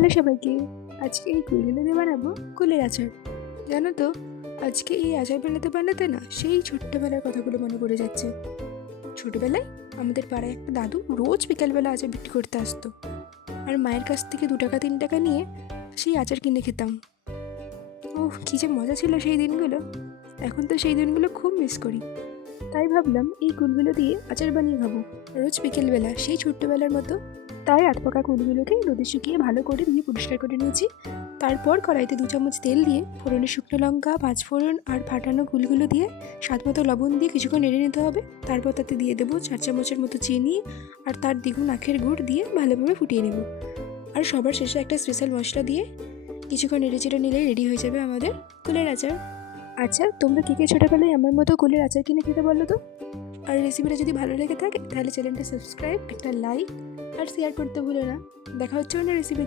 Hello সবাইকে। আজকে এই কুলগুলো দিয়ে বানাবো কুলের আচার। জানো তো, আজকে এই আচার বানাতে বানাতে না সেই ছোট্টবেলার কথাগুলো মনে পড়ে যাচ্ছে। ছোটবেলায় আমাদের পাড়ায় একটা দাদু রোজ বিকালবেলা আচার বিক্রি করতে আসতো, আর মায়ের কাছ থেকে 2 টাকা 3 টাকা নিয়ে সেই আচার কিনে খেতাম। ওহ, কী যে মজা ছিল সেই দিনগুলো! এখন তো সেই দিনগুলো খুব মিস করি। তাই ভাবলাম এই কুলগুলো দিয়ে আচার বানিয়ে খাবো রোজ বিকেলবেলা, সেই ছোট্টবেলার মতো। তাই আধপাকা কুলগুলোকে রোদে শুকিয়ে ভালো করে ধুয়ে পরিষ্কার করে নিয়েছি। তারপর কড়াইতে 2 চামচ তেল দিয়ে ফোড়নে শুকনো লঙ্কা, 5 ফোড়ন আর ফাটানো কুলগুলো দিয়ে স্বাদ মতো লবণ দিয়ে কিছুক্ষণ নেড়ে নিতে হবে। তারপর তাতে দিয়ে দেবো 4 চামচের মতো চিনি আর তার দ্বিগুণ আখের গুড় দিয়ে ভালোভাবে ফুটিয়ে নেব। আর সবার শেষে একটা স্পেশাল মশলা দিয়ে কিছুক্ষণ নেড়ে চেড়ে নিলেই রেডি হয়ে যাবে আমাদের কুলের আচার। আচ্ছা, তোমরা কে কে ছোটোবেলায় আমার মতো কুলের আচার কিনে খেতে বলো তো? আর রেসিপিটা যদি ভালো লেগে থাকে তাহলে চ্যানেলটা সাবস্ক্রাইব, একটা লাইক আর শেয়ার করতে ভুলো না। দেখা হচ্ছে অন্য রেসিপি।